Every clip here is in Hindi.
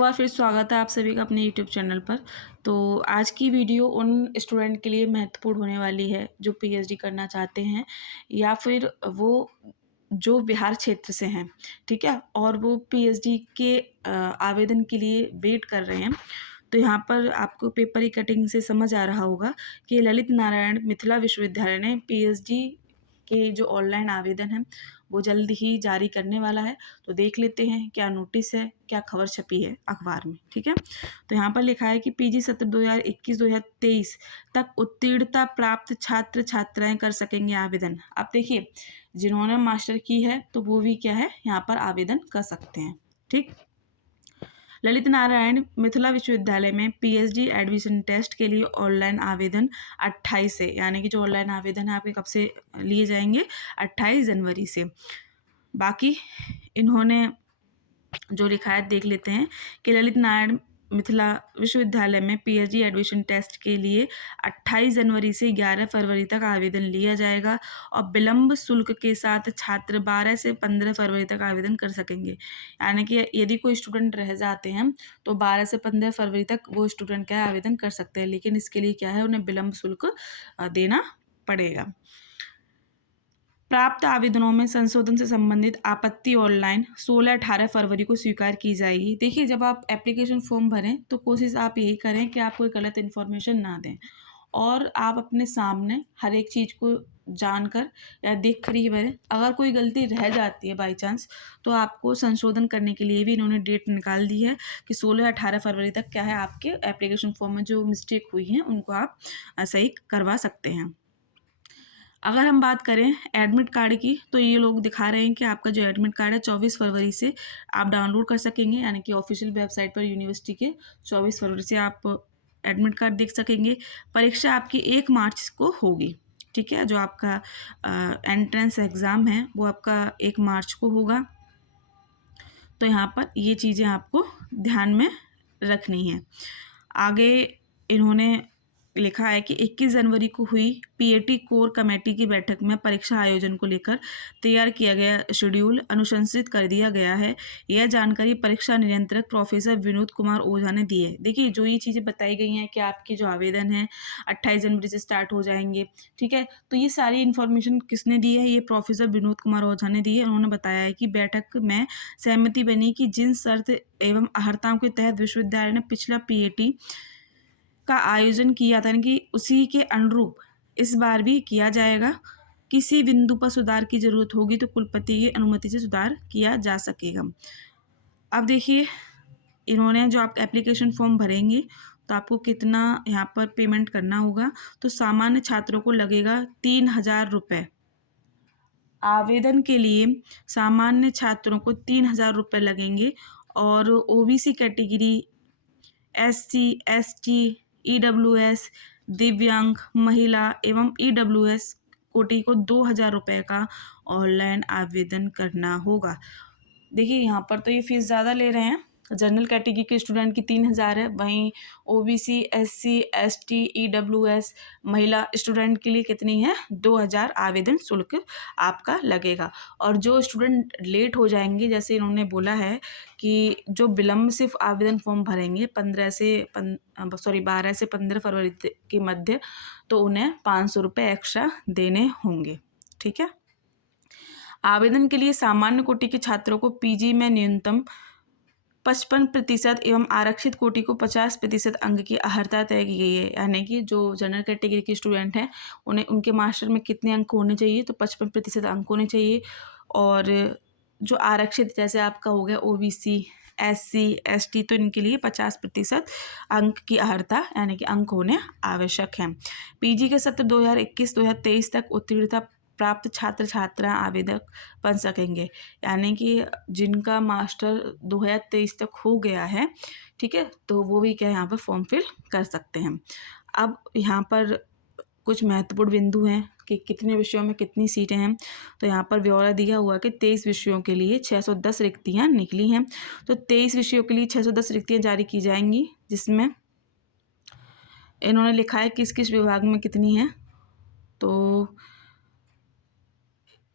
बार फिर स्वागत है आप सभी का अपने यूट्यूब चैनल पर। तो आज की वीडियो उन स्टूडेंट के लिए महत्वपूर्ण होने वाली है जो पीएचडी करना चाहते हैं या फिर वो जो बिहार क्षेत्र से हैं, ठीक है, और वो पीएचडी के आवेदन के लिए वेट कर रहे हैं। तो यहाँ पर आपको पेपर की कटिंग से समझ आ रहा होगा कि ललित नारायण मिथिला विश्वविद्यालय ने पीएचडी के जो ऑनलाइन आवेदन है वो जल्द ही जारी करने वाला है। तो देख लेते हैं क्या नोटिस है, क्या खबर छपी है अखबार में, ठीक है। तो यहाँ पर लिखा है कि पीजी सत्र 2021-2023 तक उत्तीर्णता प्राप्त छात्र छात्राएं कर सकेंगे आवेदन। अब देखिए, जिन्होंने मास्टर की है तो वो भी क्या है, यहाँ पर आवेदन कर सकते हैं, ठीक। ललित नारायण मिथिला विश्वविद्यालय में पीएचडी एडमिशन टेस्ट के लिए ऑनलाइन आवेदन 28 से, यानी कि जो ऑनलाइन आवेदन है आपके कब से लिए जाएंगे, 28 जनवरी से। बाकी इन्होंने जो लिखा है देख लेते हैं कि ललित नारायण मिथिला विश्वविद्यालय में पीएचडी एडमिशन टेस्ट के लिए 28 जनवरी से 11 फरवरी तक आवेदन लिया जाएगा और विलंब शुल्क के साथ छात्र 12 से 15 फरवरी तक आवेदन कर सकेंगे। यानी कि यदि कोई स्टूडेंट रह जाते हैं तो 12 से 15 फरवरी तक वो स्टूडेंट क्या है, आवेदन कर सकते हैं, लेकिन इसके लिए क्या है, उन्हें विलंब शुल्क देना पड़ेगा। प्राप्त आवेदनों में संशोधन से संबंधित आपत्ति ऑनलाइन 16-18 फरवरी को स्वीकार की जाएगी। देखिए, जब आप एप्लीकेशन फॉर्म भरें तो कोशिश आप यही करें कि आप कोई गलत इन्फॉर्मेशन ना दें और आप अपने सामने हर एक चीज़ को जानकर या देख कर ही भरें। अगर कोई गलती रह जाती है बाई चांस तो आपको संशोधन करने के लिए भी इन्होंने डेट निकाल दी है कि 16-18 फरवरी तक क्या है, आपके एप्लीकेशन फॉर्म में जो मिस्टेक हुई है उनको आप सही करवा सकते हैं। अगर हम बात करें एडमिट कार्ड की तो ये लोग दिखा रहे हैं कि आपका जो एडमिट कार्ड है 24 फरवरी से आप डाउनलोड कर सकेंगे, यानी कि ऑफिशियल वेबसाइट पर यूनिवर्सिटी के 24 फरवरी से आप एडमिट कार्ड देख सकेंगे। परीक्षा आपकी 1 मार्च को होगी, ठीक है। जो आपका एंट्रेंस एग्ज़ाम है वो आपका 1 मार्च को होगा। तो यहाँ पर ये चीज़ें आपको ध्यान में रखनी है। आगे इन्होंने लिखा है कि 21 जनवरी को हुई पीएटी कोर कमेटी की बैठक में परीक्षा आयोजन को लेकर तैयार किया गया शेड्यूल अनुशंसित कर दिया गया है। यह जानकारी परीक्षा नियंत्रक प्रोफेसर विनोद कुमार ओझा ने दी है। देखिए, जो ये चीज़ें बताई गई हैं कि आपके जो आवेदन है 28 जनवरी से स्टार्ट हो जाएंगे, ठीक है, तो ये सारी इन्फॉर्मेशन किसने दी है, ये प्रोफेसर विनोद कुमार ओझा ने दी है। उन्होंने बताया है कि बैठक में सहमति बनी कि जिन शर्त एवं अहर्ताओं के तहत विश्वविद्यालय ने पिछला पीएटी का आयोजन किया था, यानी कि उसी के अनुरूप इस बार भी किया जाएगा। किसी बिंदु पर सुधार की जरूरत होगी तो कुलपति की अनुमति से सुधार किया जा सकेगा। अब देखिए, इन्होंने जो आप एप्लीकेशन फॉर्म भरेंगे तो आपको कितना यहाँ पर पेमेंट करना होगा। तो सामान्य छात्रों को लगेगा 3000 रुपये। आवेदन के लिए सामान्य छात्रों को 3000 रुपये लगेंगे और OBC category, SC, ST, EWS, दिव्यांग, महिला एवं ईडब्ल्यूएस कोटि को 2000 रुपये का ऑनलाइन आवेदन करना होगा। देखिए, यहाँ पर तो ये फीस ज़्यादा ले रहे हैं। जनरल कैटेगरी के स्टूडेंट की 3000 है, वहीं ओबीसी, एससी, एसटी, ईडब्ल्यूएस, महिला स्टूडेंट के लिए कितनी है, 2000 आवेदन शुल्क आपका लगेगा। और जो स्टूडेंट लेट हो जाएंगे, जैसे इन्होंने बोला है कि जो विलम्ब सिर्फ आवेदन फॉर्म भरेंगे 12 से 15 फरवरी के मध्य, तो उन्हें 500 रुपये एक्स्ट्रा देने होंगे, ठीक है। आवेदन के लिए सामान्य कोटि के छात्रों को पीजी में न्यूनतम 55% एवं आरक्षित कोटि को 50% अंक की अहर्ता तय की गई है। यानी कि जो जनरल कैटेगरी के स्टूडेंट हैं उन्हें उनके मास्टर में कितने अंक होने चाहिए, तो 55% अंक होने चाहिए। और जो आरक्षित, जैसे आपका हो गया ओबीसी, एससी, एसटी, तो इनके लिए 50% अंक की अहर्ता यानी कि अंक होने आवश्यक हैं। पीजी के सत्र 2021-2023 तक उत्तीर्णता प्राप्त छात्र छात्रा आवेदक बन सकेंगे, यानी कि जिनका मास्टर 2023 तक हो गया है, ठीक है, तो वो भी क्या यहाँ पर फॉर्म फिल कर सकते हैं। अब यहाँ पर कुछ महत्वपूर्ण बिंदु हैं कि कितने विषयों में कितनी सीटें हैं। तो यहाँ पर ब्यौरा दिया हुआ कि 23 विषयों के लिए 610 रिक्तियाँ निकली हैं। तो 23 विषयों के लिए 610 रिक्तियाँ जारी की जाएंगी, जिसमें इन्होंने लिखा है किस किस विभाग में कितनी हैं। तो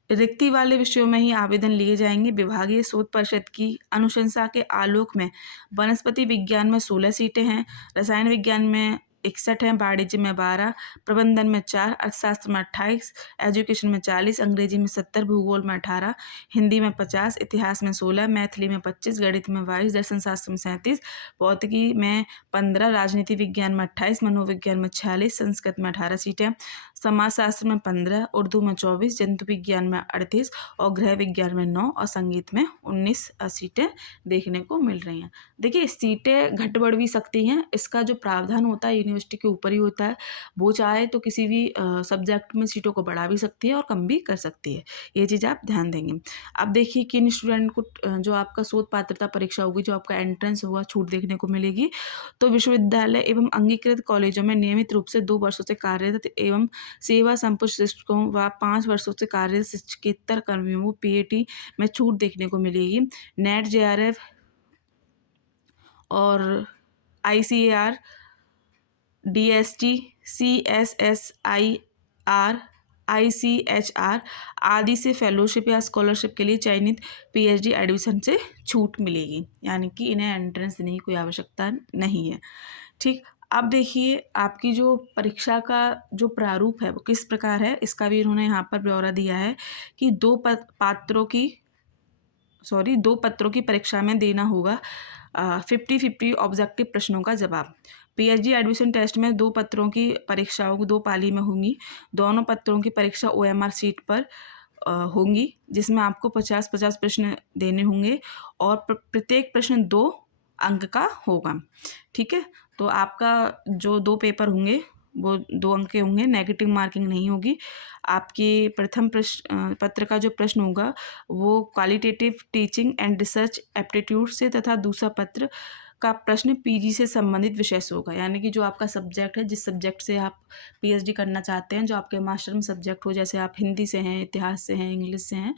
रिक्ति वाले विषयों में ही आवेदन लिए जाएंगे। विभागीय शोध परिषद की अनुशंसा के आलोक में वनस्पति विज्ञान में 16 सीटें हैं, रसायन विज्ञान में 61 हैं, वाणिज्य में 12, प्रबंधन में 4, अर्थशास्त्र में 28, एजुकेशन में 40, अंग्रेजी में 70, भूगोल में 18, हिंदी में 50, इतिहास में 16, मैथिली में 25, गणित में 22, दर्शन शास्त्र में 37, भौतिकी में 15, राजनीति विज्ञान में 28, मनोविज्ञान में 46, संस्कृत में 18 सीटें, समाजशास्त्र में 15, उर्दू में 24, जंतु विज्ञान में 38 और गृह विज्ञान में 9 और संगीत में 19 सीटें देखने को मिल रही हैं। देखिए सीटें घट बढ़ भी सकती हैं, इसका जो प्रावधान होता है यूनिवर्सिटी के ऊपर ही होता है। वो चाहे तो किसी भी सब्जेक्ट में सीटों को बढ़ा भी सकती है और कम भी कर सकती है, ये चीज़ आप ध्यान देंगे। अब देखिए किन स्टूडेंट को जो आपका शोध पात्रता परीक्षा होगी, जो आपका एंट्रेंस होगा, छूट देखने को मिलेगी। तो विश्वविद्यालय एवं अंगीकृत कॉलेजों में नियमित रूप से 2 वर्षों से कार्यरत एवं सेवा संपुष्ट शिक्षकों व 5 वर्षों से कार्यरत शिक्षकेतर कर्मियों को पीएटी में छूट देखने को मिलेगी। नेट, जेआरएफ और आईसीएआर, डीएसटी, सीएसएसआईआर, आईसीएचआर आदि से फेलोशिप या स्कॉलरशिप के लिए चयनित पीएचडी एडमिशन से छूट मिलेगी, यानी कि इन्हें एंट्रेंस देने की कोई आवश्यकता नहीं है। ठीक, अब देखिए आपकी जो परीक्षा का जो प्रारूप है वो किस प्रकार है, इसका भी इन्होंने यहाँ पर ब्यौरा दिया है कि दो पत्रों की परीक्षा में देना होगा 50-50 ऑब्जेक्टिव प्रश्नों का जवाब। पीएचडी एडमिशन टेस्ट में 2 पत्रों की परीक्षाओं 2 पाली में होंगी। दोनों पत्रों की परीक्षा ओएमआर सीट पर होंगी, जिसमें आपको 50-50 प्रश्न देने होंगे और प्रत्येक प्रश्न 2 अंक का होगा। ठीक है, तो आपका जो 2 पेपर होंगे वो 2 अंक के होंगे, नेगेटिव मार्किंग नहीं होगी। आपके प्रथम पत्र का जो प्रश्न होगा वो qualitative teaching and research aptitude से तथा दूसरा पत्र का प्रश्न पीजी से संबंधित विषय से होगा, यानी कि जो आपका सब्जेक्ट है, जिस सब्जेक्ट से आप पीएचडी करना चाहते हैं, जो आपके मास्टर में सब्जेक्ट हो, जैसे आप हिंदी से हैं, इतिहास से हैं, इंग्लिश से हैं,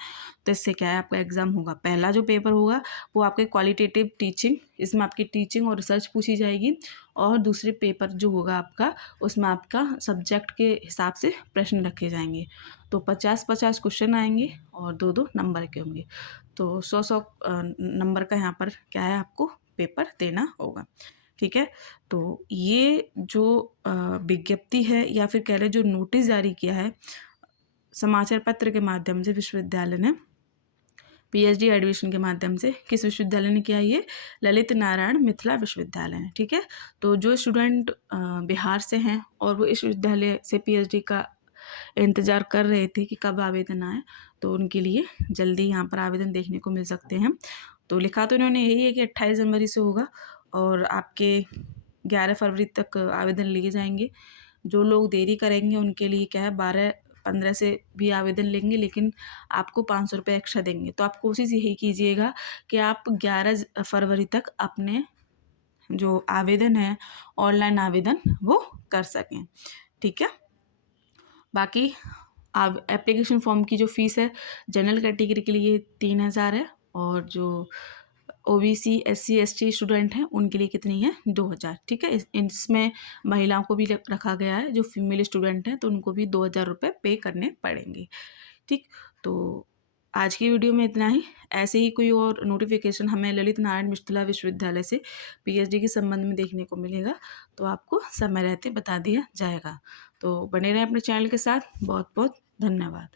तो इससे क्या है आपका एग्जाम होगा। पहला जो पेपर होगा वो आपके क्वालिटेटिव टीचिंग, इसमें आपकी टीचिंग और रिसर्च पूछी जाएगी, और दूसरे पेपर जो होगा आपका उसमें आपका सब्जेक्ट के हिसाब से प्रश्न रखे जाएंगे। तो 50-50 क्वेश्चन आएंगे और 2-2 नंबर के होंगे, तो 100-100 नंबर का यहाँ पर क्या है आपको पेपर देना होगा। ठीक है, तो ये जो विज्ञप्ति है या फिर कह लें जो नोटिस जारी किया है समाचार पत्र के माध्यम से विश्वविद्यालय ने पीएचडी एडमिशन के माध्यम से, किस विश्वविद्यालय ने किया, ये ललित नारायण मिथिला विश्वविद्यालय ने। ठीक है, तो जो स्टूडेंट बिहार से हैं और वो इस विश्वविद्यालय से पीएचडी का इंतज़ार कर रहे थे कि कब आवेदन आए, तो उनके लिए जल्दी यहाँ पर आवेदन देखने को मिल सकते हैं। तो लिखा तो इन्होंने यही है कि 28 जनवरी से होगा और आपके 11 फरवरी तक आवेदन लिए जाएंगे। जो लोग देरी करेंगे उनके लिए क्या है 12-15 से भी आवेदन लेंगे, लेकिन आपको 500 रुपये एक्स्ट्रा देंगे। तो आप कोशिश यही कीजिएगा कि आप 11 फरवरी तक अपने जो आवेदन है ऑनलाइन आवेदन वो कर सकें। ठीक है, बाकी अब एप्लीकेशन फॉर्म की जो फ़ीस है जनरल कैटेगरी के लिए 3000 है, और जो ओबीसी एससी एसटी स्टूडेंट हैं उनके लिए कितनी है 2000। ठीक है, इसमें महिलाओं को भी रखा गया है, जो फीमेल स्टूडेंट हैं तो उनको भी 2000 रुपये पे करने पड़ेंगे। ठीक, तो आज की वीडियो में इतना ही। ऐसे ही कोई और नोटिफिकेशन हमें ललित नारायण मिथिला विश्वविद्यालय से पीएचडी के संबंध में देखने को मिलेगा तो आपको समय रहते बता दिया जाएगा। तो बने रहें अपने चैनल के साथ। बहुत बहुत धन्यवाद।